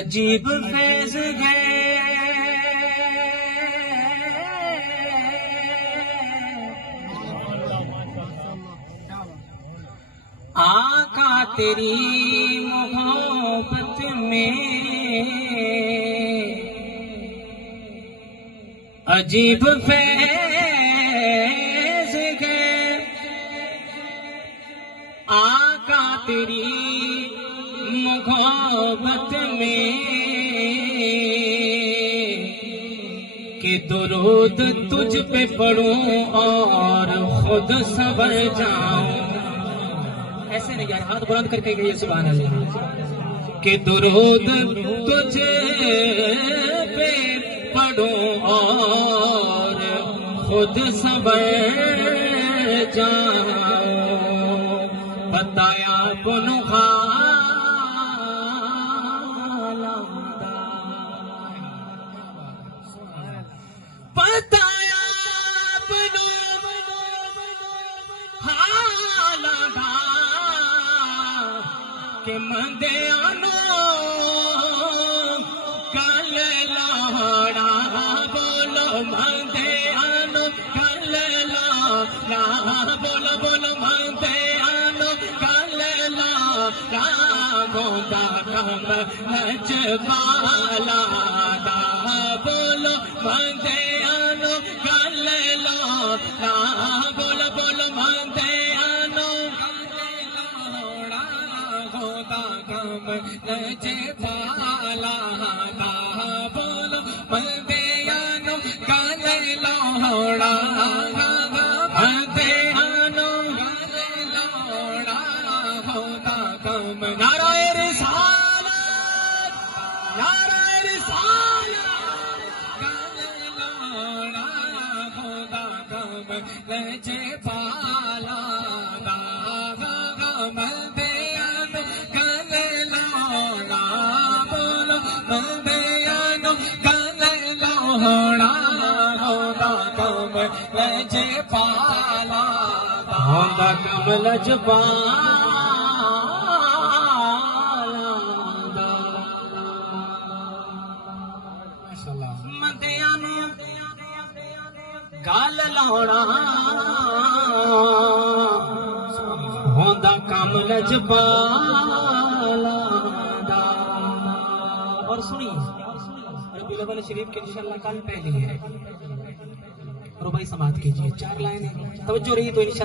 عجیب فیض ہے آقا تیری محبت میں، عجیب فیض ہے آقا تیری محبت میں، کہ درود تجھ پہ پڑھوں اور خود سنور جاؤں. ایسے نہیں یار، ہاتھ بلند کر کے گئے سبحان اللہ. کہ درود تجھ پہ پڑھوں اور خود سنور جاؤں. بتایا بنو بتایا بنو حالہ کہ مندے آنو کل لاڑا بولو، مندے آنو کل لاڑا بولو، بولو مندے آنو کل لاڑا. گوندا کم نجبالا دا بولو مندے آنو کل لاڑا بولو، بولو مندے آنو کم نجبالا دا بولو مندے آنو کل لاڑا مندے آنو کل لاڑا. گوندا کم نعرہ رسالت، نعرہ رسالت، کل لاڑا گوندا کم نجبالا دا مندے آنو کل لاڑا بولو مندے آنو کل لاڑا. گوندا کم نجبالا، گوندا کم نجبالا. مندیاں نو گل لاؤنا ہوندا کم نجبالا دا. اور سنیے ربیع الاول شریف کے انشاءاللہ کل پہلی ہے، رباعی سماعت کیجیے. 4 لائنیں توجہ رہی تو انشاءاللہ